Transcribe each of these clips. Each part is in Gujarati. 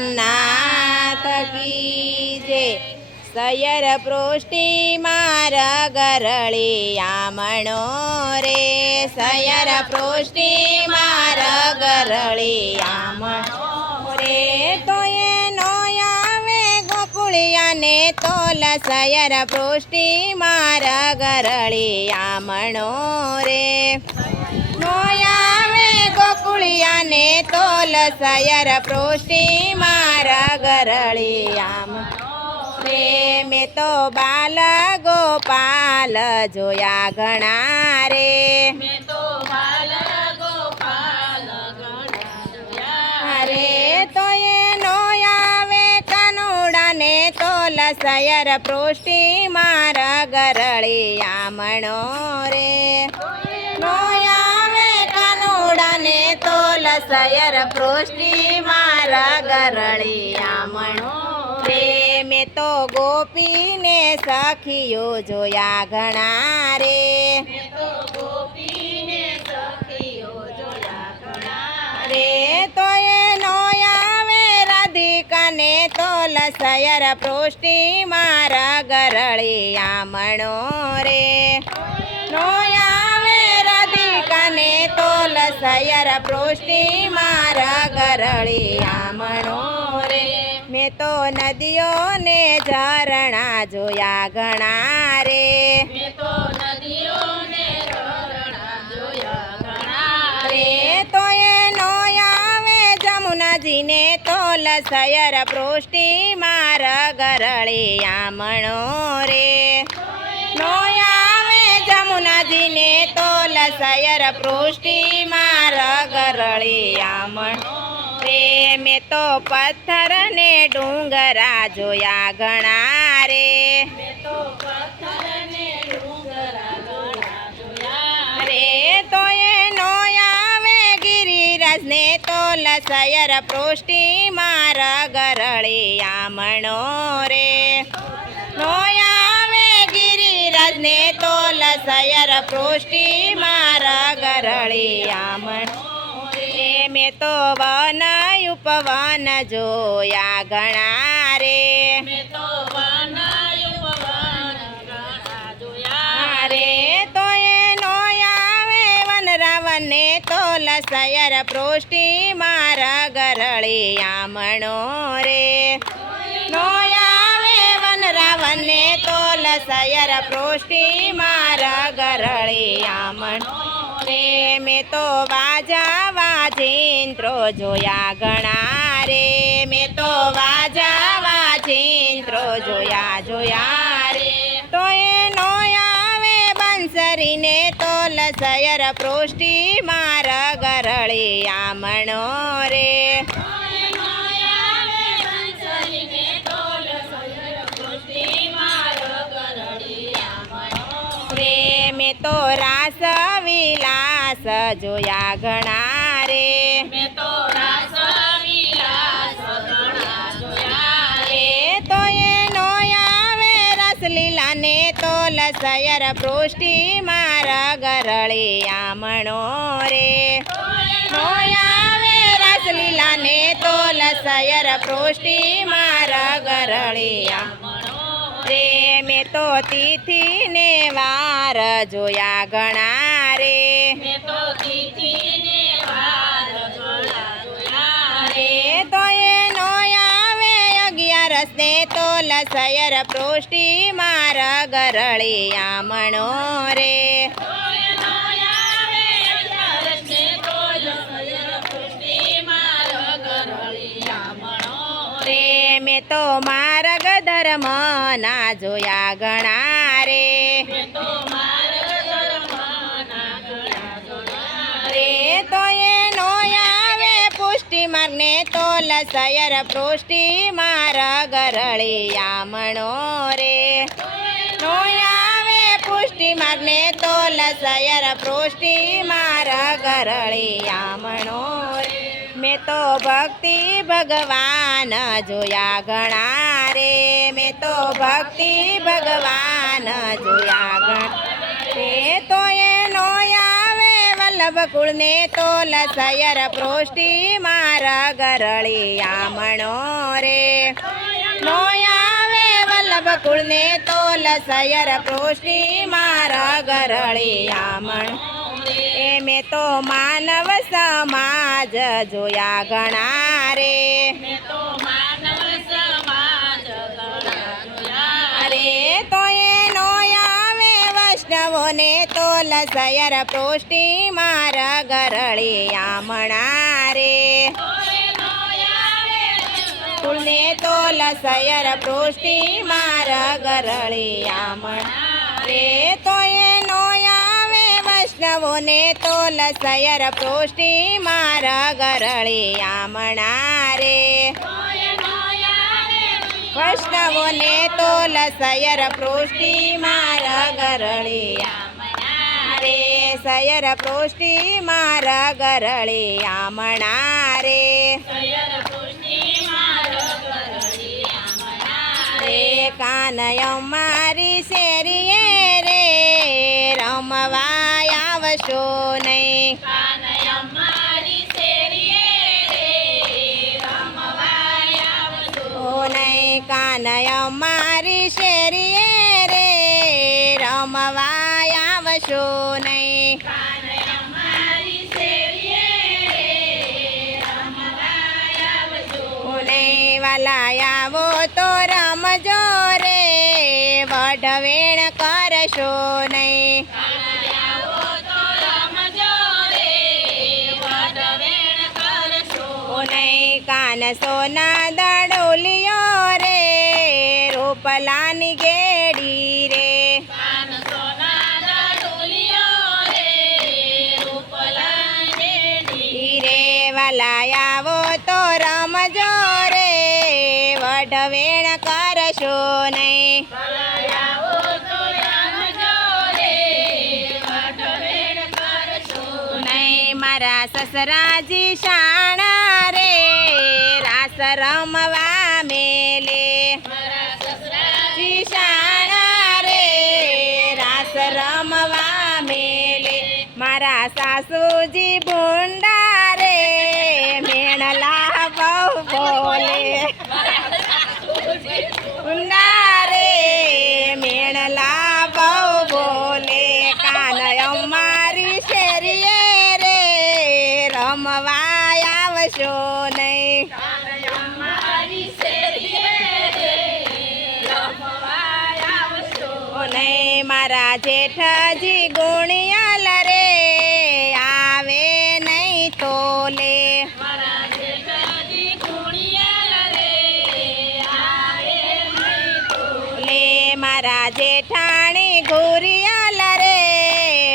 જગન્નાથ કી જય। સયર પૃષ્ટિ મારા ગરળી આમણો રે, સયર પૃષ્ટિ મારા ગરળી આમણો રે। તો એનો આવે ગોકુળિયાને તોલ, સયર પૃષ્ટિ મારા ગરળી આમણો રે। નો આવે ગોકુળિયાને તોલ, સયર પૃષ્ટિ મારા ગરળી આમણો રે। મેં તો બાલ ગોપાલ જોયા ઘણા રે, મેં તો બાલ ગોપાલ ઘણા જોયા રે। તો એનો આવે કાનુડાને તોલ, સયર પૃષ્ટિ મારા ગરળી આમણો રે। નો આવે કાનુડાને તોલ, સયર પૃષ્ટિ મારા ગરળી આમણો રે। મેં તો ગોપીને સખીઓ જોયા ઘણા રે, મેં તો ગોપીને સખીઓ જોયા ઘણા રે। તો એનો આવે રાધિકાને તોલ, સયર પૃષ્ટિ મારા ગરળી આમણો રે। નો આવે રાધિકાને તોલ, સયર પૃષ્ટિ મારા ગરળી આમણો રે। મેં તો નદીઓ ને ઝરણા જોયા ઘણા રે, મેં તો નદીઓ ને ઝરણા જોયા ઘણા રે। તો એનો આવે જમુનાજીને તોલ, સયર પૃષ્ટિ મારા ગરળી આમણો રે। નો આવે જમુનાજીને તોલ, સયર પૃષ્ટિ મારા ગરળી આમણો રે। મેં તો પથ્થર ને ડુંગરા જોયા ઘણા રે, મેં તો પથ્થર ને ડુંગરા જોયા રે। તો એનો આવે ગિરિરાજ ને તોલ, સયર પૃષ્ટિ મારા ગરળી આમણો રે। નો આવે ગિરિરાજ ને તોલ, સયર પૃષ્ટિ મારા ગરળી આમણો રે। મેં તો વન ઉપવન જોયા ઘણા રે, મેં તો વન ઉપવન ઘણા જોયા રે। તો એનો આવે વનરાવને તોલ, સયર પૃષ્ટિ મારા ગરળી આમણો રે। નો આવે વનરાવને તોલ, સયર પૃષ્ટિ મારા ગરળી આમણો રે। મેં તો વાજા વાજિંત્રો જોયા ઘણા રે, મેં તો વાજા વાજિંત્રો જોયા રે। તો એનો આવે બંસરીને તોલ, સયર પૃષ્ટિ મારા ગરળી આમણો રે। મેં તો રાસ વિલાસ જોયા ઘણા રે, મેં તો રાસ વિલાસ ઘણા જોયા રે। તો એનો આવે રસલીલાને તોલ, સયર પૃષ્ટિ મારા ગરળી આમણો રે। નો આવે રસલીલાને તોલ, સયર પૃષ્ટિ મારા ગરળી આમણો રે। મેં તો તિથિ ને વાર જોયા ઘણા રે, મેં તો તિથિ ને વાર જોયા રે। તો એનો આવે 11 ને તોલ, સયર પૃષ્ટિ મારા ગરળી આમણો રે। મેં તો માર્ગ ધર્મ ના જોયા ઘણા રે, મેં તો માર્ગ ધર્મ ના જોયા રે। તો એનો આવે પુષ્ટિ માર્ગ ને તોલ, સયર પૃષ્ટિ મારા ગરળી આમણો રે। નો આવે પુષ્ટિ માર્ગ ને તોલ, સયર પૃષ્ટિ મારા ગરળી આમણો રે। મેં તો ભક્તિ ભગવાન જોયા ઘણા રે, મેં તો ભક્તિ ભગવાન જોયા ઘણા રે। તો એનો આવે વલ્લભકુળને તોલ સયર પૃષ્ટિ મારા ગરળિયામણો રે નો આવે વલ્લભકુળને તોલ સયર પૃષ્ટિ મારા ગરળિયામણ એ મેં તો માનવ સમાજ જોયા ઘણા રે અરે તો એનો આવે વૈષ્ણવોને તોલ સયર પૃષ્ટિ મારા ગરળિયામણા રે કુળને તોલ સયર પૃષ્ટિ મારા ગરળિયામણા રે તો એનો આવે વૈષ્ણવોને તોલ સયર પૃષ્ટિ મારા ગરળિયામણા રે વૈષ્ણવોને તોલ સયર પૃષ્ટિ મારા ગરળિયામણા રે સયર પૃષ્ટિ મારા ગરળિયામણા રે રે કાનય મારી શેરીએ રે રમવા આવશો નહીં કાનય મારી શેરીએ રે રમવા આવશો નહીં વાલા આવો તો રમજો રે વઢવેણ કરશો નહીં કાન સોના દડોલિયો રે રૂપલાની ગેડી રે રે વાલા આવો તો રમજો રે વઢવેણ કરશો નહીં મારા સસરાજી શાણા રે રાસ રમવા મેલે શાણા રે રાસ રમવા મેલે મારા સાસુજી ભૂંડા રે મેણલા બહુ બોલે ભૂંડા રે મેણલા બહુ બોલે કાનય મારી શેરીએ રમવા આવશો નહીં નહીં મારા જેઠજી ગુણિયાલ રે આવે નહીં તોલે મારા જેઠાણી ઘુરિયાલ રે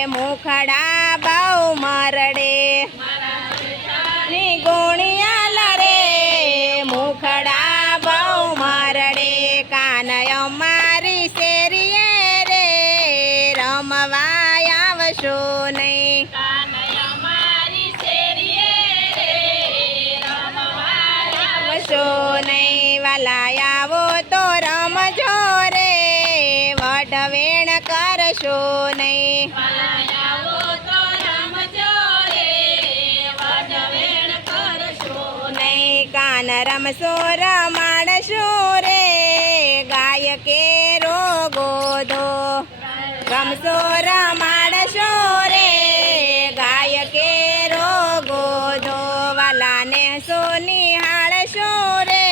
મુખડા બહુ મરડે ગુણિયાલ રે મુખડા બહુ મરડે કાનય મારી શેરીએ રે રમવા આવશો નહીં આવશો નહીં વાલા આવો તો રમજો રે વઢવેણ કરશો નહીં કાન રમશો રમાડશો રે ગાય કે રોગોધો રમશો રમાડશો રે ગાય કે રોગોધો વાલાને સોનિહાળશો રે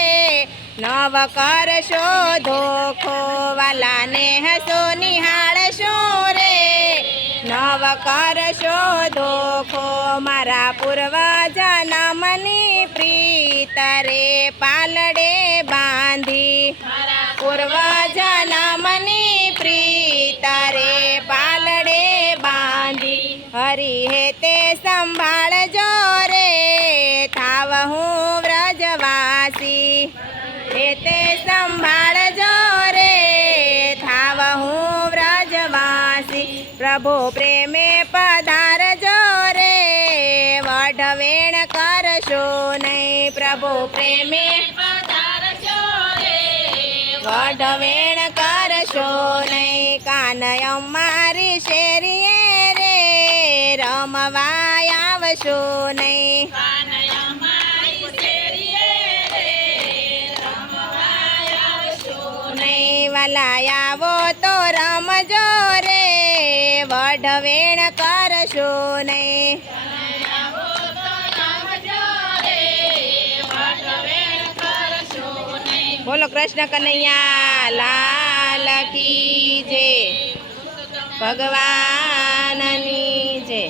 નવ કરશો ધોખો વાલાને સોનિહાળશો રે નવ કરશો ધોખો મારા પૂર્વજન્મની પ્રીત રે પાલડે બાંધી પૂર્વજન્મની પ્રીત રે પાલડે બાંધી હરી હે તે સંભાળજો રે થાવ હું વ્રજવાસી હે તે સંભાળજો રે થાવ હું વ્રજવાસી પ્રભુ પ્રેમે પધારજો રે વઢવેણ કરશો નહીં પ્રભુ પ્રેમે વઢવેણ કરશો નહીં કાનય મારી શેરીએ રે રમવા આવશું નહીં. નહીં વાલા આવો તો રમજો રે, વઢવેણ કરશું નહીં. બોલો કૃષ્ણ કનૈયા લાલ કી જય, ભગવાનની જય.